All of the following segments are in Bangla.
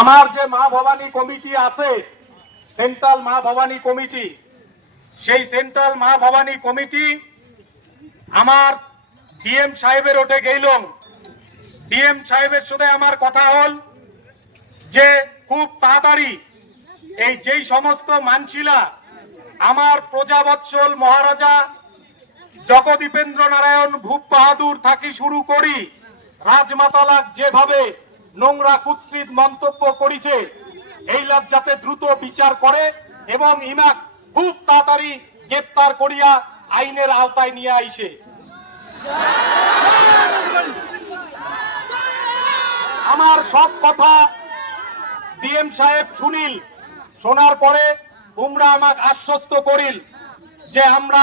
আমার যে মা ভবানী কমিটি আছে, সেন্ট্রাল মা ভবানী কমিটি, সেই সেন্ট্রাল মা ভবানী কমিটি আমার ডিএম সাহেবের ওঠে গেলাম। ডিএম সাহেবের সাথে আমার কথা হল যে খুব তাড়াতাড়ি এই যেই সমস্ত মানছিলা আমার প্রজাবৎসল মহারাজা জগদীপেন্দ্র নারায়ণ ভূপ বাহাদুর থাকি শুরু করি রাজমাতালাক যেভাবে নোংরা কুৎসিত মন্তব্য করেছে, এইলাভ যাতে দ্রুত বিচার করে এবং ইনাক খুব তাড়াতাড়ি গ্রেপ্তার করিয়া আইনের আওতায় নিয়ে আইসে। আমার সব কথা ডিএম সাহেব শুনিল, শোনার পরে তোমরা আমাকে আশ্বস্ত করিল যে আমরা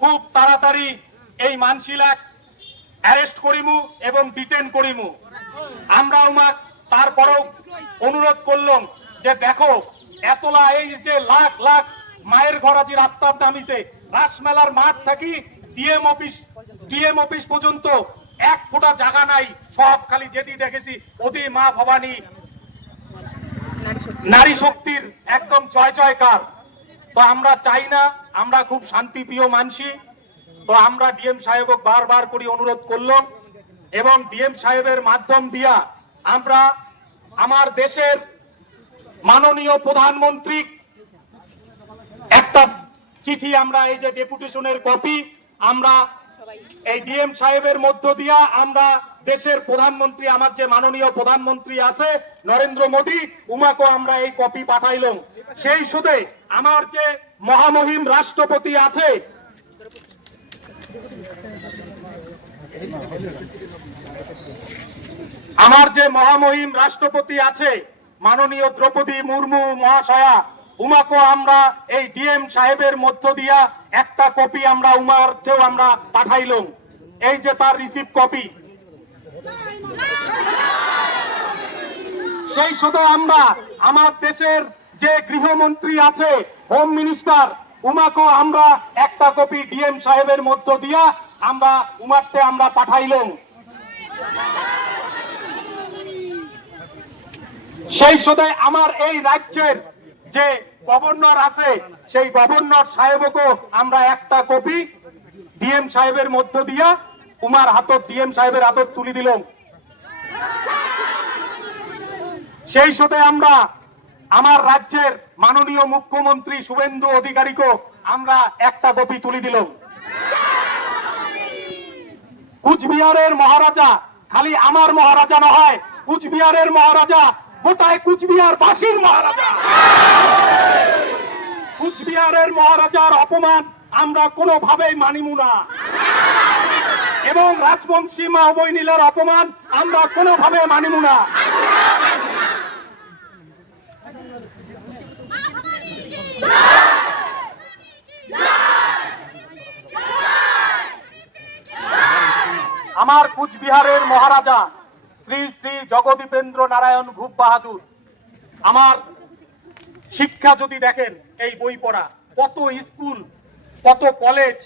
খুব তাড়াতাড়ি এই মানসিলাক অ্যারেস্ট করিমু এবং ডিটেন করিমু। আমরা উমাক তারপরেও অনুরোধ করলাম যে দেখো এতলা এই যে লাখ লাখ মায়ের ঘর আজি রাস্তার নামিছে, রাসমেলার মাঠ থাকি ডিএম অফিস পর্যন্ত এক ফোঁটা জায়গা নাই, সব খালি যেদি দেখেছি ওদি মা ভবানী নারী শক্তির একদম জয় জয়কার। তো আমরা চাই না, আমরা খুব শান্তিপ্রিয় মানসি। তো আমরা ডিএম সাহেবক বারবার করে অনুরোধ করলাম এবং ডিএম সাহেবের মাধ্যম দিয়া আমরা আমার দেশের মাননীয় প্রধানমন্ত্রী একটা চিঠি, আমরা এই যে ডেপুটেশনের কপি আমরা এই ডিএম সাহেবের মধ্য দিয়া আমরা দেশের প্রধানমন্ত্রী, আমার যে মাননীয় প্রধানমন্ত্রী আছে নরেন্দ্র মোদী, উমাকে আমরা এই কপি পাঠাইলাম। সেই সুদে আমার যে মহামহিম রাষ্ট্রপতি আছে, আমার যে মহামহিম রাষ্ট্রপতি আছে মাননীয় দ্রৌপদী মুর্মু মহাশয়া, উমাকে আমরা এই ডিএম সাহেবের মধ্য দিয়া একটা কপি আমরা উমার চেয়েও আমরা পাঠাইলাম। এই যে তার রিসিভ কপি, সেই শুধু আমরা আমার দেশের যে গৃহমন্ত্রী আছে, হোম মিনিস্টার, উমাকে আমরা একটা কপি ডিএম সাহেবের মধ্য দিয়া আমরা উমারতে আমরা পাঠাইলাম। সেই সাথে আমার এই রাজ্যের যে গভর্নর আছে, সেই গভর্নর সাহেবকেও আমরা একটা কপি ডিএম সাহেবের মধ্য দিয়া উমার হাতত ডিএম সাহেবের হাতত তুলে দিলাম। সেই সাথে আমরা আমার রাজ্যের মাননীয় মুখ্যমন্ত্রী শুভেন্দু অধিকারীকেও আমরা একটা কপি তুলে দিলাম। কুচবিহারের মহারাজা খালি আমার মহারাজা নয়, কুচবিহারের মহারাজা গোটায় কুচবিহার বাসীর মহারাজা। কুচবিহারের মহারাজার অপমান আমরা কোনোভাবেই মানিব না এবং রাজবংশী মা বৈনীলার অপমান আমরা কোনোভাবে মানিব না। আমার কুচবিহারের মহারাজা শ্রী শ্রী জগদীপেন্দ্র নারায়ণ ভূপ বাহাদুর, আমার শিক্ষা যদি দেখেন, এই বই পড়া, কত স্কুল, কত কলেজ,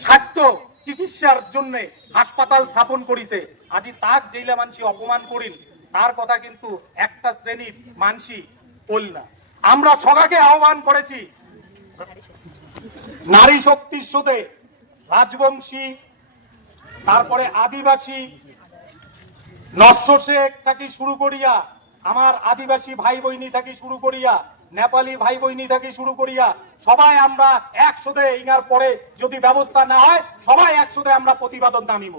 স্বাস্থ্য চিকিৎসার জন্য হাসপাতাল স্থাপন করেছে, আজি তাক জেলা মানসি অপমান করিল, তার কথা কিন্তু একটা শ্রেণীর মানসি বল না। আমরা সবাইকে আহ্বান করেছি নারী শক্তির সাথে রাজবংশী, তারপরে আদিবাসী, নস্য শেখ থাকি শুরু করিয়া আমার আদিবাসী ভাই বইনি থাকি শুরু করিয়া নেপালি ভাই বইনি থাকি শুরু করিয়া সবাই আমরা একসাথে ইনার পরে যদি ব্যবস্থা না হয় সবাই একসাথে আমরা প্রতিবাদন নামিব।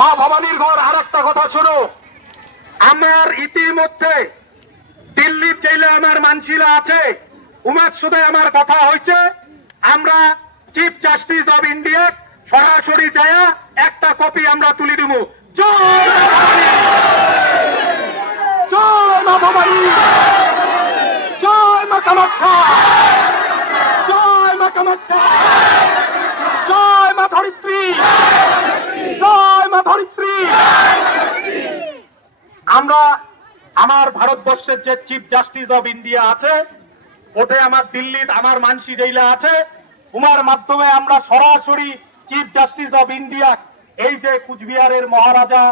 মা ভবানীর ঘর আর একটা কথা শোনো, আমার ইতিমধ্যে দিল্লির জেলে আমার মানসিরা আছে, উমার সাথে আমার কথা হয়েছে, আমরা চিফ জাস্টিস অব ইন্ডিয়া সরাসরি যায় একটা কপি আমরা তুলে দিব। জয় মা ভবানী, জয় মা কামাখ্যা, জয় মা কামাখ্যা, জয় মা ধরিত্রী, জয় মা ধরিত্রী। আমরা আমার ভারতবর্ষের যে চিফ জাস্টিস অব ইন্ডিয়া আছে, ওতে আমার দিল্লির আমার মানসি জেলা আছে, উমার মাধ্যমে আমরা সরাসরি চিফ জাস্টিস অব ইন্ডিয়া এই যে কুচবিহারের মহারাজা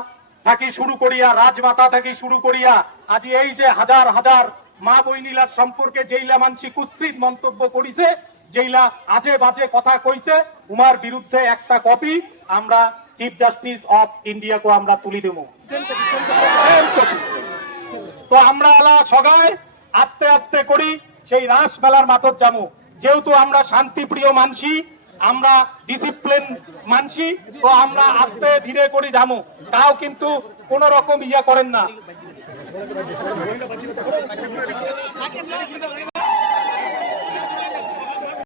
থাকি শুরু করিয়া রাজমাতা থাকি শুরু করিয়া আজি এই যে হাজার হাজার মা বইনিলার সম্পর্কে যেইলা মানসি কুৎসিত মন্তব্য করিছে, যেইলা আজে বাজে কথা কইছে, উমার বিরুদ্ধে একটা কপি আমরা চিফ জাস্টিস অফ ইন্ডিয়াকে আমরা তুলি দেবো। তো আমরা আলা সগায় আস্তে আস্তে করি সেই রাস মেলার মাতর জামু। যেহেতু আমরা শান্তিপ্রিয় মানসি, আমরা ডিসিপ্লিন মানসি, তো আমরা আস্তে ধীরে করে যাবো। তাও কিন্তু কোন রকম ইয়া করেন না।